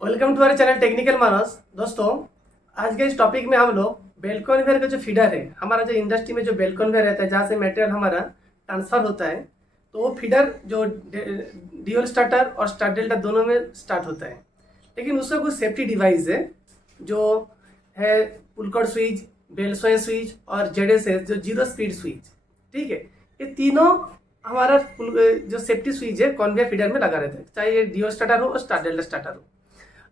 Welcome to our channel Technical Manas. दोस्तों, आज के इस टॉपिक में हम लोग बेल कन्वेयर का जो फीडर है, हमारा जो इंडस्ट्री में जो बेल कन्वेयर रहता है जहाँ से मटेरियल हमारा ट्रांसफर होता है, तो वो फीडर जो ड्यूल स्टार्टर और स्टार्ट डेल्टा दोनों में स्टार्ट होता है। लेकिन उसका कुछ सेफ्टी डिवाइस है जो है पुलकॉट स्विच, बेलसोए स्विच और जेडएसएस जो जीरो स्पीड स्विच। ठीक है, ये तीनों हमारा जो सेफ्टी स्विच है कन्वेयर फीडर में लगा रहता है, चाहे ये ड्यूल स्टार्टर हो और स्टार्ट डेल्टा स्टार्टर हो।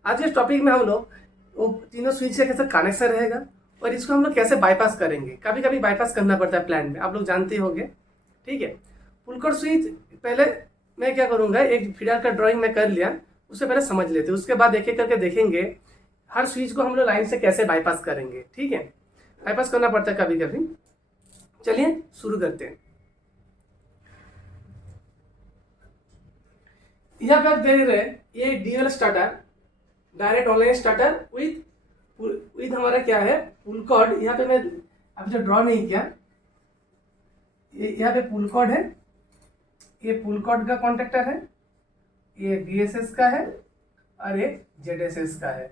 आज के टॉपिक में हम लोग वो तीनों स्विच का कैसे कनेक्शन रहेगा और इसको हम लोग कैसे बाईपास करेंगे। कभी कभी बाईपास करना पड़ता है प्लान में, आप लोग जानते होंगे। ठीक है, पुलकॉट स्विच पहले मैं क्या करूंगा, एक फीडर का ड्राइंग मैं कर लिया, उससे पहले समझ लेते, उसके बाद एक एक करके देखेंगे हर स्विच को हम लोग लाइन से कैसे बाईपास करेंगे। ठीक है, बाईपास करना पड़ता है कभी कभी। चलिए शुरू करते हैं। यहाँ पे आप देख रहे हैं ये DL starter, direct online starter with हमारा क्या है पुल कॉर्ड। यहाँ पे मैं अभी जो ड्रॉ नहीं किया, यहाँ पे पुल कॉर्ड है, ये पुल कॉर्ड का कॉन्टेक्टर है, ये बीएसएस का है और ये जेडएसएस का है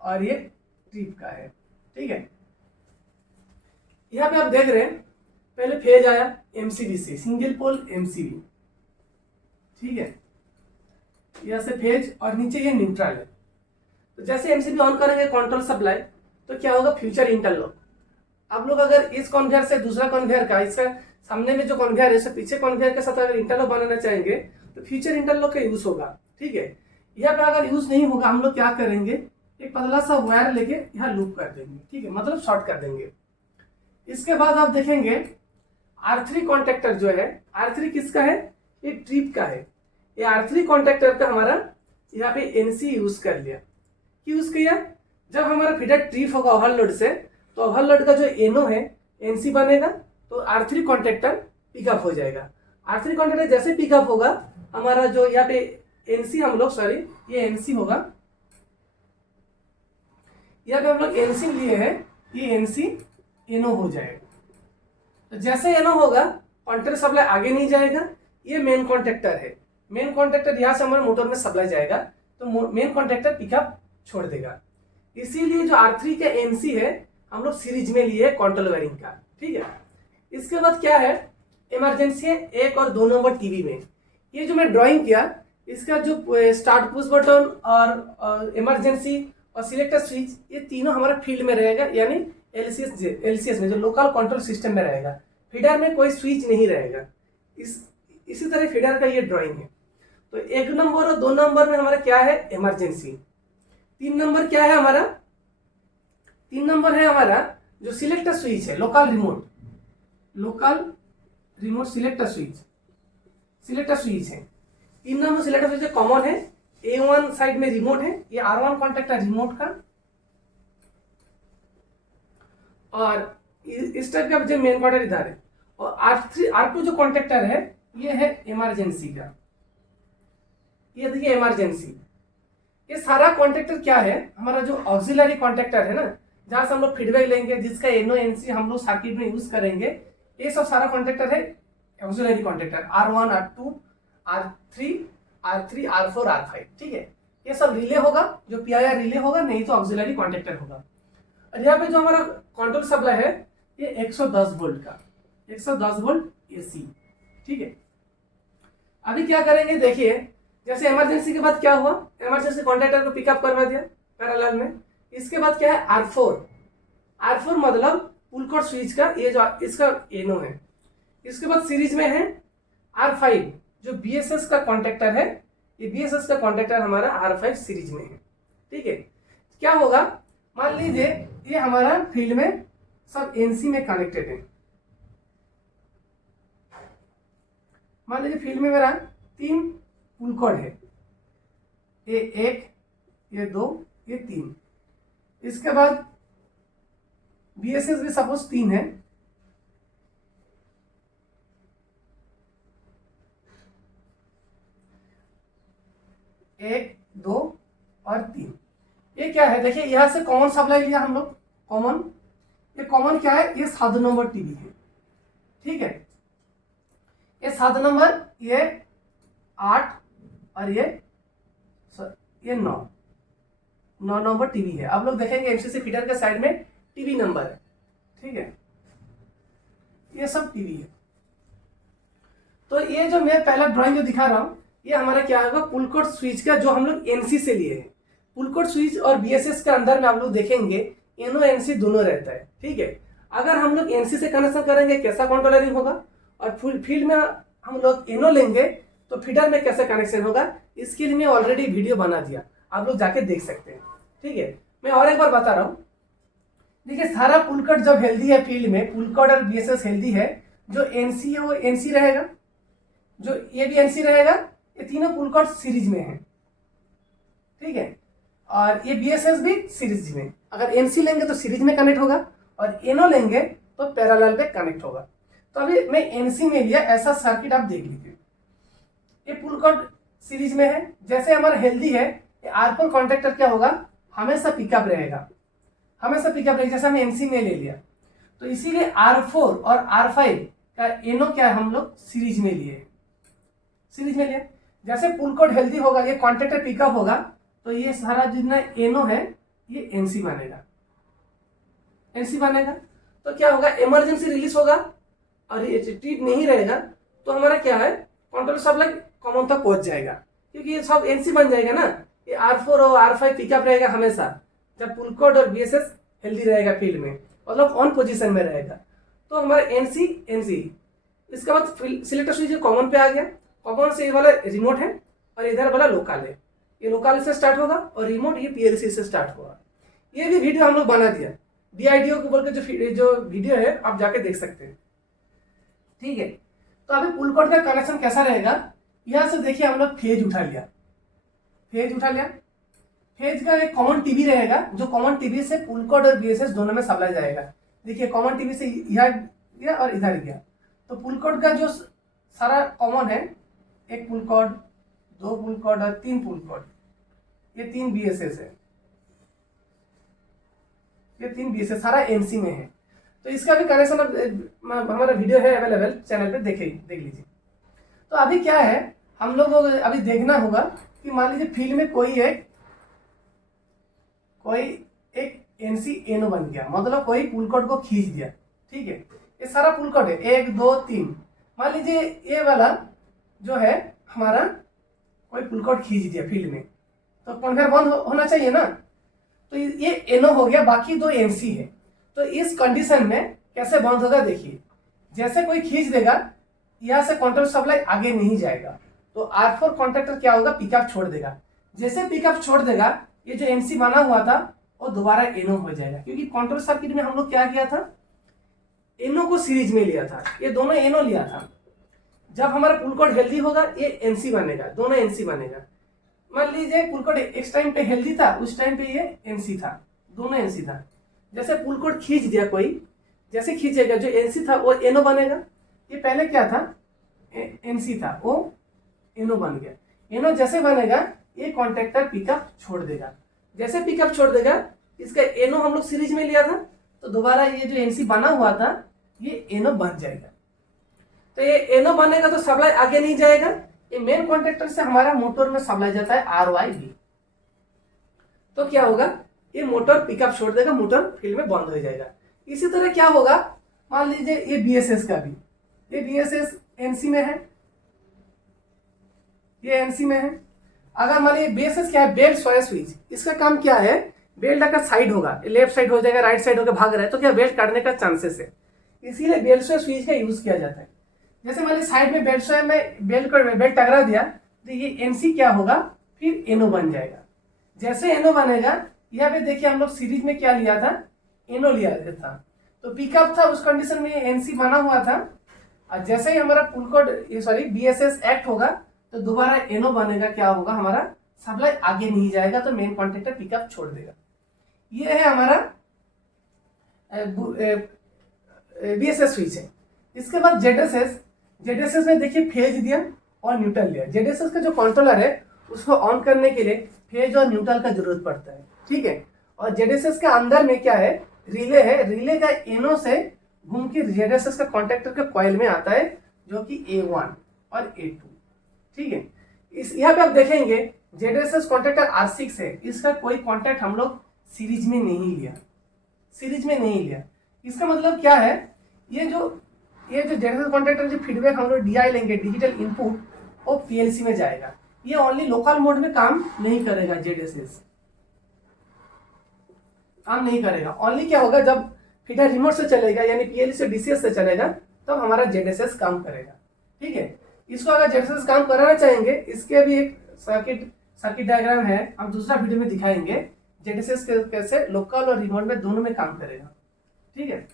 और ये ट्रिप का है। ठीक है, यहाँ पे आप देख रहे हैं पहले फेज आया एमसीबी से, सिंगल पोल एमसीबी। ठीक है, यहाँ से फेज और नीचे ये न्यूट्रल है। तो जैसे एमसीबी ऑन करेंगे कंट्रोल सप्लाई, तो क्या होगा फ्यूचर इंटरलॉक। आप लोग अगर इस कन्वेयर से दूसरा कन्वेयर का, इसका सामने में जो कन्वेयर है उससे पीछे कन्वेयर के साथ अगर इंटरलॉक बनाना चाहेंगे तो फ्यूचर इंटरलॉक का यूज होगा। ठीक है, यहाँ पे अगर यूज नहीं होगा हम लोग क्या करेंगे, एक पतला सा वायर लेके यहाँ लूप कर देंगे। ठीक है, मतलब शॉर्ट कर देंगे। इसके बाद आप देखेंगे R3 कॉन्टेक्टर जो है, R3 किसका है, ये ट्रिप का है। ये R3 कॉन्टेक्टर का हमारा यहाँ पे एनसी यूज कर लिया। यूज किया, जब हमारा फीडर ट्रिप होगा ओवरलोड से, तो ओवरलोड का जो एनो है एनसी बनेगा, तो R3 कॉन्टेक्टर पिकअप हो जाएगा। R3 कॉन्टेक्टर जैसे पिकअप होगा, हमारा जो यहाँ पे एनसी हम लोग ये एनसी होगा, यहाँ पे हम लोग एनसी लिए हैं, ये एनसी एनो हो जाएगा। तो जैसे एनो होगा कॉन्टेक्टर सप्लाई आगे नहीं जाएगा, ये मेन कॉन्टेक्टर है। मेन कॉन्टेक्टर यहाँ से हमारे मोटर में सप्लाई जाएगा, तो मेन कॉन्टेक्टर पिकअप छोड़ देगा। इसीलिए जो R3 का एनसी है हम लोग सीरीज में लिए कंट्रोल वायरिंग का। ठीक है, इसके बाद क्या है, इमरजेंसी है 1 और 2 नंबर टीवी में। ये जो मैं ड्राइंग किया, इसका जो स्टार्ट पुश बटन और इमरजेंसी और सिलेक्टर स्विच, ये तीनों हमारा फील्ड में रहेगा, यानी एलसीएस में जो लोकल कंट्रोल सिस्टम में रहेगा। फीडर में कोई स्विच नहीं रहेगा। इसी तरह फीडर का ये ड्राइंग है। तो 1 नंबर और 2 नंबर में हमारा क्या है, इमरजेंसी। 3 नंबर क्या है हमारा, 3 नंबर है हमारा जो सिलेक्टर स्विच है, लोकल रिमोट सिलेक्टर स्विच है। 3 नंबर सिलेक्टर स्विच कॉमन है, A1 साइड में रिमोट है, ये R1 कॉन्टेक्ट है रिमोट का, और इस टाइप का जो मेन कॉन्टेक्ट इधर है। और R2 जो कॉन्टेक्टर है ये है इमरजेंसी का। ये देखिए इमरजेंसी, ये सारा कॉन्टेक्टर क्या है, हमारा जो ऑक्सिलरी कॉन्टेक्टर है ना, जहां से हम लोग फीडबैक लेंगे, जिसका एनो एनसी हम लोग सर्किट में यूज करेंगे, ये सब सारा कॉन्टेक्टर है auxiliary contactor. R1 R2 R3 R4 R5। ठीक है, ये सब रिले होगा, जो PIR रिले होगा, नहीं तो ऑक्सिलरी कॉन्टेक्टर होगा। और यहाँ पे जो हमारा कंट्रोल सप्लाई है ये 110 वोल्ट का, 110 वोल्ट AC। ठीक है, अभी क्या करेंगे देखिए, जैसे इमरजेंसी के बाद क्या हुआ, इमरजेंसी कॉन्टेक्टर को पिकअप करवा दिया पैरेलल में। इसके बाद क्या है, R4 मतलब पुलकॉट स्विच का, ये जो इसका एनो है। इसके बाद सीरीज में है R5 जो BSS का कॉन्टेक्टर है, ये BSS का कॉन्टेक्टर हमारा R5 सीरीज में है। ठीक है, क्या होगा, मान लीजिए ये हमारा फील्ड में सब NC में कनेक्टेड है। मान लीजिए फील्ड में मेरा 3 पुल कॉर्ड है, ये 1, ये 2, ये 3। इसके बाद BSS भी सपोज 3 है, 1 2 और 3। ये क्या है, देखिए यहां से कॉमन सप्लाई लिया हम लोग, कॉमन। ये कॉमन क्या है, ये 7 नंबर टीवी है। ठीक है, ये 7 नंबर, ये 8 और ये 9। 9 नंबर टीवी है। आप लोग देखेंगे एमसीसी फीडर के साइड में टीवी नंबर है, ठीक है, ये सब टीवी है। तो ये जो मैं पहला ड्राइंग जो दिखा रहा हूँ ये हमारा क्या होगा, पुल कोड स्विच का जो हम लोग एनसी से लिए हैं। पुल कोड स्विच और बीएसएस के अंदर में आप लोग देखेंगे एनओ एनसी दोनों रहता है, ठीक है। अगर हम लोग एनसी से कनेक्शन करेंगे कैसा कंट्रोलरिंग होगा, और फील्ड में हम लोग एनओ लेंगे तो फीडर में कैसे कनेक्शन होगा, इसके लिए मैं ऑलरेडी वीडियो बना दिया, आप लोग जाके देख सकते हैं, ठीक है। मैं और एक बार बता रहा हूँ, देखिए सारा पुल कोड जब हेल्दी है फील्ड में, पुल कोड और बीएसएस हेल्दी है, जो एनसी है वो एनसी रहेगा, जो ये भी एनसी रहेगा, ये तीनों पुल कोड सीरीज में है, ठीक है। और ये बीएसएस भी सीरीज में, अगर एनसी लेंगे तो सीरीज में कनेक्ट होगा और एनओ लेंगे तो पैरेलल में कनेक्ट होगा। तो अभी मैं एनसी में लिया, ऐसा सर्किट आप देख लीजिए, ये पुल कोड सीरीज में है, जैसे हमारा हेल्दी है, ये R4 कॉन्टेक्टर क्या होगा, हमेशा पिकअप रहेगा, हमेशा पिकअप रहेगा, जैसे हमने एनसी में ले लिया। तो इसीलिए R4 और R5 का एनओ क्या है, हम लोग सीरीज में लिए, सीरीज में लिया। जैसे पुल कोड हेल्दी होगा, ये कॉन्टेक्टर पिकअप होगा, तो ये सारा जितना एनओ है ये एनसी बनेगा, एनसी बनेगा। तो क्या होगा, इमरजेंसी रिलीज होगा और ये ट्रीट नहीं रहेगा तो हमारा क्या है, कंट्रोल सप्लाई कॉमन तक पहुंच जाएगा, क्योंकि ये सब एनसी बन जाएगा ना। ये R4 और R5 पिकअप रहेगा हमेशा, जब पुल कोड और बीएसएस हेल्दी रहेगा फील्ड में, मतलब ऑन पोजीशन में रहेगा। तो हमारा एनसी एनसी, इसके बाद सिलेक्टर स्विच कॉमन पे आ गया। कॉमन से ये वाला रिमोट है और इधर वाला लोकल है, ये लोकल से स्टार्ट होगा और रिमोट ये पीएलसी से स्टार्ट होगा। ये भी वीडियो हम लोग बना दिया, डीआईडीओ को बोल के जो वीडियो है आप जाके देख सकते हैं, ठीक है। तो अभी पुल कोड का कनेक्शन कैसा रहेगा, यहां से देखिए हम लोग फेज उठा लिया, फेज उठा लिया। फेज का एक कॉमन टीवी रहेगा, जो कॉमन टीवी से पुल कोड और बीएसएस दोनों में सप्लाई जाएगा। देखिए कॉमन टीवी से यहाँ गया और इधर गया, तो पुल कोड का जो सारा कॉमन है, एक पुल कोड, 2 पुल कोड और 3 पुल कोड, ये 3 बीएसएस है, ये 3 बीएसएस सारा एनसी में है। तो इसका भी कनेक्शन अब हमारा वीडियो है अवेलेबल, चैनल पे देख लीजिए। तो अभी क्या है, हम लोग को अभी देखना होगा कि मान लीजिए फील्ड में कोई एक एनसी एनओ बन गया, मतलब कोई पुल कोड को खींच दिया, ठीक है। ये सारा पुल कोड है 1 2 3, मान लीजिए ये वाला जो है हमारा कोई पुल कोड खींच दिया फील्ड में, तो कन्वेयर बंद होना चाहिए ना। तो ये एनओ हो गया, बाकी 2 एनसी है। तो इस कंडीशन में कैसे बंद होगा, देखिए जैसे कोई खींच देगा यहाँ से कंट्रोल सप्लाई आगे नहीं जाएगा, तो R4 कॉन्ट्रैक्टर क्या होगा, पिकअप छोड़ देगा। जैसे पिकअप छोड़ देगा, ये जो एनसी बना हुआ था वो दोबारा एनओ हो जाएगा, क्योंकि कंट्रोल सर्किट में हम लोग क्या किया था, एनओ को सीरीज में लिया था, ये दोनों एनओ लिया था। जब हमारा पुल कोड हेल्दी होगा ये एनसी बनेगा, दोनों एनसी बनेगा। मान लीजिए पुल कोड इस टाइम पे हेल्दी था, उस टाइम पे ये एनसी था, दोनों एनसी था। जैसे पुल कोड खींच दिया कोई, जैसे खींचेगा जो एनसी था वो एनओ बनेगा। ये पहले क्या था, एनसी था, वो एनओ बन गया। एनओ जैसे बनेगा ये कॉन्ट्रैक्टर पिकअप छोड़ देगा, जैसे पिकअप छोड़ देगा, इसका एनओ हम लोग सीरीज में लिया था, तो दोबारा ये जो एनसी बना हुआ था ये एनओ बन जाएगा। तो ये एनओ बनेगा तो सप्लाई आगे नहीं जाएगा, ये मेन कॉन्ट्रैक्टर से हमारा मोटर में सप्लाई जाता है RYB। तो क्या होगा, ये मोटर पिकअप छोड़ देगा, मोटर फील्ड में बंद हो जाएगा। इसी तरह क्या होगा, मान लीजिए ये बीएसएस का भी, ये बीएसएस एनसी में है, ये एनसी में है। अगर मान लीजिए बीएसएस क्या है, बेल्ट सोया स्विच, इसका काम क्या है, बेल्ट अगर साइड होगा, लेफ्ट साइड हो जाएगा, राइट साइड होकर भाग रहा है तो क्या बेल्ट काटने का चांसेस है, इसीलिए बेल्ट सोया स्विच का यूज किया जाता है। जैसे मान लीजिए साइड में बेल्ट सोया में बेल्ट टकरा दिया, तो ये एनसी क्या होगा, फिर एनओ बन जाएगा। जैसे एनओ बनेगा, यहाँ पे देखिए हम लोग सीरीज में क्या लिया था, एनओ लिया था, तो पिकअप था, उस कंडीशन में एनसी बना हुआ था। और जैसे ही हमारा पुल कोड बीएसएस एक्ट होगा तो दोबारा एनओ बनेगा, क्या होगा, हमारा सप्लाई आगे नहीं जाएगा, तो मेन कॉन्ट्रैक्टर पिकअप छोड़ देगा। ये है हमारा बीएसएस स्विच है। इसके बाद जेडएसएस में देखिए फेज दिया और न्यूट्रल लिया। जेडएसएस का जो कंट्रोलर है उसको ऑन करने के लिए फेज और न्यूट्रल का जरूरत पड़ता है, ठीक है। और जेडएसएस के अंदर में क्या है, रिले है, रिले का एनओ से घूम के जेडएसएस का कॉन्ट्रैक्टर के कॉइल में आता है, जो कि A1 और A2, ठीक है। इस यहाँ पे आप देखेंगे जेडएसएस कॉन्टेक्टर R6 है, इसका कोई कॉन्टेक्ट हम लोग सीरीज में नहीं लिया, सीरीज में नहीं लिया। इसका मतलब क्या है, ये जो जेडएसएस कॉन्टेक्टर जो फीडबैक हम लोग DI लेंगे, डिजिटल इनपुट, वो PLC में जाएगा। ये ओनली लोकल मोड में काम नहीं करेगा, जेडएसएस काम नहीं करेगा। ओनली क्या होगा, जब फीडर रिमोट से चलेगा यानी PLC से DCS से चलेगा तब हमारा जेडएसएस काम करेगा। ठीक है, इसको अगर जेडएसएस काम कराना चाहेंगे, इसके भी एक सर्किट डायग्राम है, हम दूसरा वीडियो में दिखाएंगे जेडएसएस कैसे लोकल और रिमोट में दोनों में काम करेगा। ठीक है,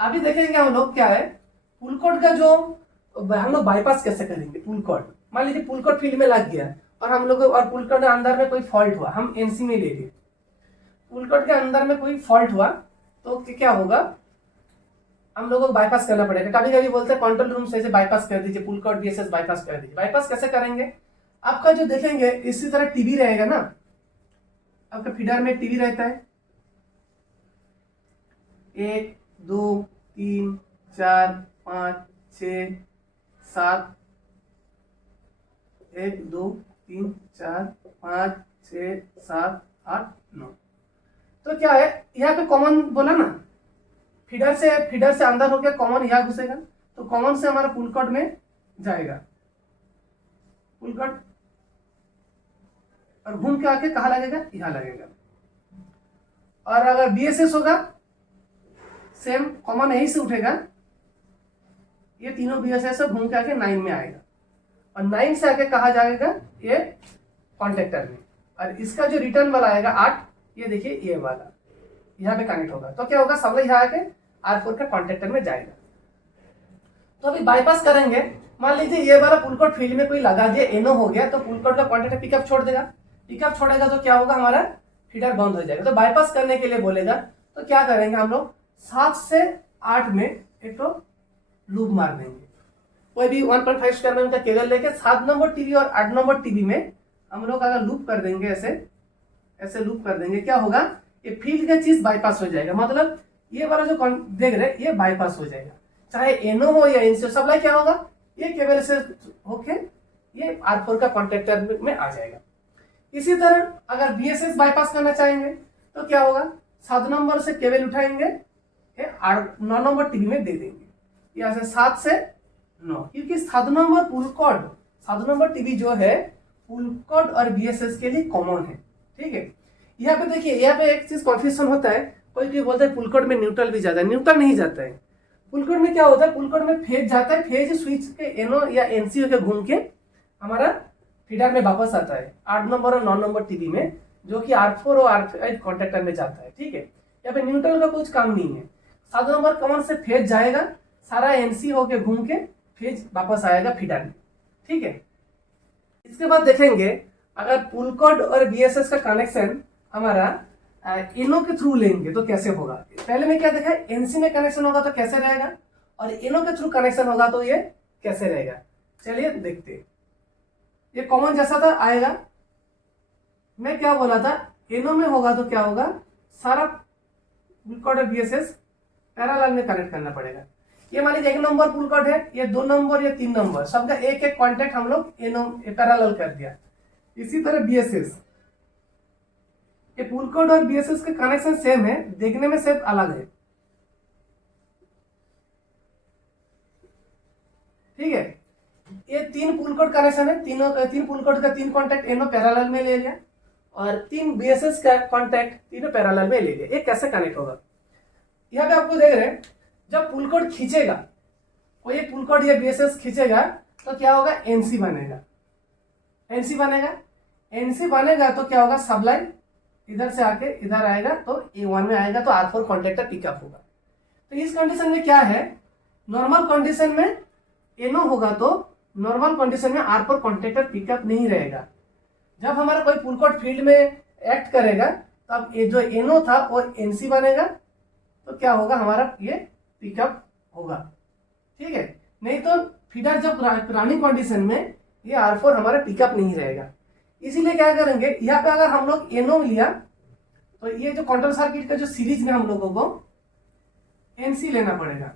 अभी देखेंगे हम लोग क्या है पुल कोड का, जो हम लोग बाईपास कैसे करेंगे। पुल कोड, मान लीजिए पुल कोड फील्ड में लग गया और हम लोग और पुल कोड के अंदर में कोई फॉल्ट हुआ, हम NC में ले लिए, पुल कोड के अंदर में कोई फॉल्ट हुआ तो क्या होगा, हम लोगों को बाईपास करना पड़ेगा। कभी कभी बोलते हैं कंट्रोल रूम से बाईपास कर दीजिए, पुल कोड BSS बाईपास कर दीजिए। बाईपास कैसे करेंगे, आपका जो देखेंगे इसी तरह टीवी रहेगा ना, आपका फीडर में टीवी रहता है, 1 2 3 4 5 6 7, 1 2 3 4 5 6 7 8 9। तो क्या है, यहाँ पे कॉमन बोला ना, फीडर से अंदर हो गया, कॉमन यहाँ घुसेगा, तो कॉमन से हमारा पुल कोड में जाएगा, पुल कोड, और घूम के आके कहाँ लगेगा, यहाँ लगेगा। और अगर BSS होगा, सेम कॉमन यहीं से उठेगा, ये तीनों BSS घूम के आके 9 में आएगा, और 9 से आके कहा जाएगा, ये कॉन्टेक्टर में, और इसका जो रिटर्न वाला आएगा 8, ये देखिए ये वाला यहाँ पे कनेक्ट होगा। तो क्या होगा, सब यहाँ आके R4 का कॉन्टेक्टर में जाएगा। तो अभी बाईपास करेंगे, मान लीजिए ये वाला पुल कोड फील्ड में कोई लगा दिया, NO हो गया, तो पुल कोड का कॉन्टेक्टर पिकअप छोड़ देगा, पिकअप छोड़ेगा तो क्या होगा, हमारा फीडर बंद हो जाएगा। तो बाईपास करने के लिए बोलेगा, तो क्या करेंगे हम लोग, 7 से 8 में एक तो लूप मार देंगे, कोई भी 1.5 स्क्वायर mm का केबल लेके 7 नंबर टीवी और 8 नंबर टीवी में हम लोग अगर लूप कर देंगे, ऐसे लूप कर देंगे, क्या होगा, ये फील्ड का चीज बाईपास हो जाएगा। मतलब ये वाला जो देख रहे हैं, ये बाईपास हो जाएगा, चाहे NO हो या NC हो, सप्लाई क्या होगा, ये केबल से होके ये R4 का कॉन्टेक्टर में आ जाएगा। इसी तरह अगर BSS बाईपास करना चाहेंगे तो क्या होगा, 7 नंबर से केबल उठाएंगे, 9 नंबर टीवी में दे देंगे, यहाँ से 7 से 9, क्योंकि 7 नंबर पुल कोड, 7 नंबर टीवी जो है पुल कोड और BSS के लिए कॉमन है। ठीक है, यहाँ पे देखिए, यहाँ पे एक चीज कन्फ्यूजन होता है, कोई बोलता है पुल कोड में न्यूट्रल भी जाता है, न्यूट्रल नहीं जाता है। पुल कोड में क्या होता है, पुल कोड में फेज जाता है, फेज स्विच के NO या NC होकर घूम के हमारा फीडर में वापस आता है 8 नंबर और 9 नंबर टीवी में, जो कि R4 और R5 कॉन्टेक्टर में जाता है। ठीक है, यहाँ पे न्यूट्रल का कुछ काम नहीं है, 7 नंबर कॉमन से फेज जाएगा, सारा NC होके घूम के फेज वापस आएगा फीडर में। ठीक है, इसके बाद देखेंगे अगर पुल कोड और BSS का कनेक्शन हमारा NO के थ्रू लेंगे तो कैसे होगा। पहले में क्या देखा है, NC में कनेक्शन होगा तो कैसे रहेगा, और NO के थ्रू कनेक्शन होगा तो ये कैसे रहेगा। चलिए देखते हैं, ये कॉमन जैसा था आएगा, मैं क्या बोला था, NO में होगा तो क्या होगा, सारा पुल कोड और BSS पैरेलल में कनेक्ट करना पड़ेगा। ये मान लीजिए 1 नंबर पुल कोड है, ये 2 नंबर या 3 नंबर, सबका एक एक कॉन्टेक्ट हम लोग NO पैरेलल कर दिया। इसी तरह BSS, ये पुल कोड और BSS का कनेक्शन सेम है, देखने में सिर्फ अलग है। ठीक है, ये 3 पुल कोड कनेक्शन है, तीन पुल कोड का 3 कॉन्टैक्ट NO पैरेलल में ले लिया, और 3 BSS का कॉन्टैक्ट तीनों पैरेलल में ले लिया। ये कैसे कनेक्ट होगा, यहाँ पे आपको देख रहे हैं, जब पुल कोड खींचेगा, कोई पुल कोड या BSS खींचेगा तो क्या होगा, NC बनेगा, NC बनेगा, NC बनेगा तो क्या होगा, सप्लाई इधर से आके इधर आएगा तो A1 में आएगा, तो R4 कॉन्टेक्टर पिकअप होगा। तो इस कंडीशन में क्या है, नॉर्मल कंडीशन में NO होगा तो नॉर्मल कंडीशन में R4 कॉन्टेक्टर पिकअप नहीं रहेगा। जब हमारा कोई पुल कोड फील्ड में एक्ट करेगा तब ये जो NO था वो NC बनेगा, तो क्या होगा, हमारा ये पिकअप होगा। ठीक है, नहीं तो फीडर जब रनिंग कंडीशन में ये R4 हमारा पिकअप नहीं रहेगा। इसीलिए क्या करेंगे, यहाँ पे अगर हम लोग NO लिया तो ये जो कंट्रोल सर्किट का जो सीरीज में हम लोगों को NC लेना पड़ेगा,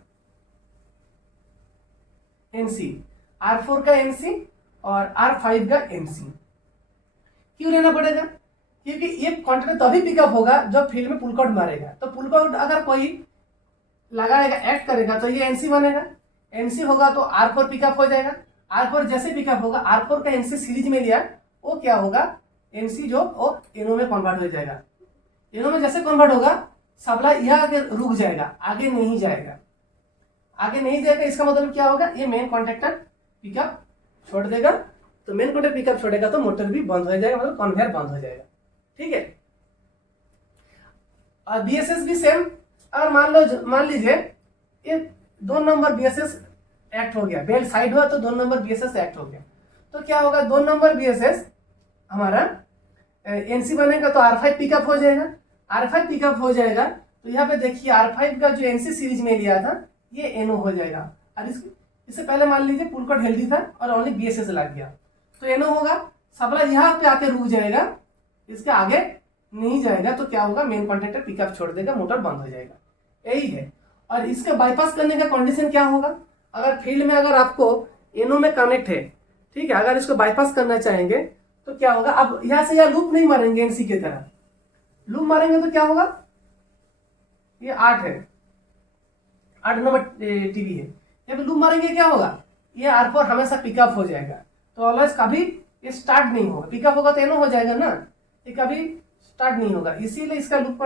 NC, R4 का NC और R5 का NC। क्यों लेना पड़ेगा? क्योंकि ये कॉन्टेक्टर तभी पिकअप होगा जब फील्ड में पुल कॉर्ड मारेगा। तो पुल कॉर्ड अगर कोई लगाएगा, एक्ट करेगा, तो ये NC बनेगा। NC होगा तो R4 पिकअप हो जाएगा। R4 जैसे पिकअप होगा, R4 का NC सीरीज में लिया, वो क्या होगा, NC जो वो NO में कन्वर्ट हो जाएगा। NO में जैसे कन्वर्ट होगा, सप्लाई यह आगे रुक जाएगा, आगे नहीं जाएगा। आगे नहीं जाएगा इसका मतलब क्या होगा, ये मेन कॉन्टेक्टर पिकअप छोड़ देगा। तो मेन कॉन्टेक्टर पिकअप छोड़ेगा तो मोटर भी बंद हो जाएगा, मतलब कन्वेयर बंद हो जाएगा। ठीक है। और BSS भी सेम। अगर मान लीजिए ये 2 नंबर BSS एक्ट हो गया, बेल्ट साइड हुआ तो 2 नंबर BSS एक्ट हो गया, तो क्या होगा, 2 नंबर BSS हमारा NC बनेगा तो R5 पिकअप हो जाएगा। R5 पिकअप हो जाएगा तो यहाँ पे देखिए R5 का जो NC सीरीज में लिया था ये NO हो जाएगा। और इससे पहले मान लीजिए पुल कॉर्ड हेल्दी था और ओनली BSS लग गया तो NO होगा, सप्लाई यहाँ पे आके रुक जाएगा, इसके आगे नहीं जाएगा। तो क्या होगा, मेन कॉन्टेक्टर पिकअप छोड़ देगा, मोटर बंद हो जाएगा। यही है। और इसके बाईपास करने का कंडीशन क्या होगा, अगर फील्ड में अगर आपको NO में कनेक्ट है, ठीक है, अगर इसको बाईपास करना चाहेंगे तो क्या होगा, अब यहाँ से यहाँ लूप नहीं मारेंगे NC की तरह। लूप मारेंगे तो क्या होगा, ये 8 है, 8 नंबर टीवी है, यहाँ पे लूप मारेंगे क्या होगा, ये R4 हमेशा पिकअप हो जाएगा। तो ऑलवेज कभी ये स्टार्ट नहीं होगा, पिकअप होगा तो NO हो जाएगा ना, ये कभी स्टार्ट नहीं होगा। इसीलिए इसका लूप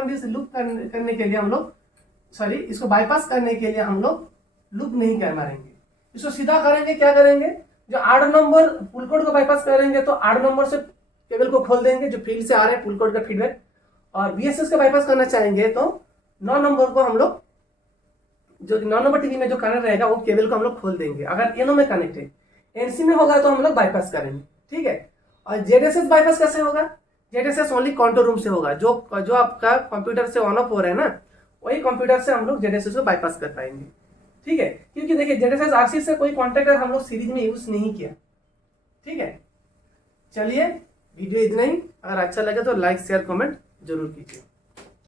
करने के लिए हम लोग, सॉरी, इसको बाईपास करने के लिए हम लोग लूप नहीं कर मारेंगे, इसको सीधा करेंगे। क्या करेंगे, जो 8 नंबर पुल कॉर्ड को बाईपास करेंगे तो 8 नंबर से केबल को खोल देंगे जो फील्ड से आ रहे हैं पुल कॉर्ड का फीडबैक। और BSS का बाईपास करना चाहेंगे तो 9 नंबर को हम लोग, जो 9 नंबर टीवी में जो कनेक्ट रहेगा वो केबल को हम लोग खोल देंगे। अगर NO में कनेक्ट है, NC में होगा तो हम लोग बाईपास करेंगे। ठीक है। और ZSS बाईपास कैसे होगा, ZSS ओनली कंट्रोल रूम से होगा, जो आपका कंप्यूटर से ऑन ऑफ हो रहा है ना, वही कंप्यूटर से हम लोग ZSS को बाईपास कर पाएंगे। ठीक है, क्योंकि देखिए ZSS RC से कोई कॉन्टेक्टर हम लोग सीरीज में यूज नहीं किया। ठीक है, चलिए वीडियो इतना ही। अगर अच्छा लगे तो लाइक शेयर कमेंट जरूर कीजिए।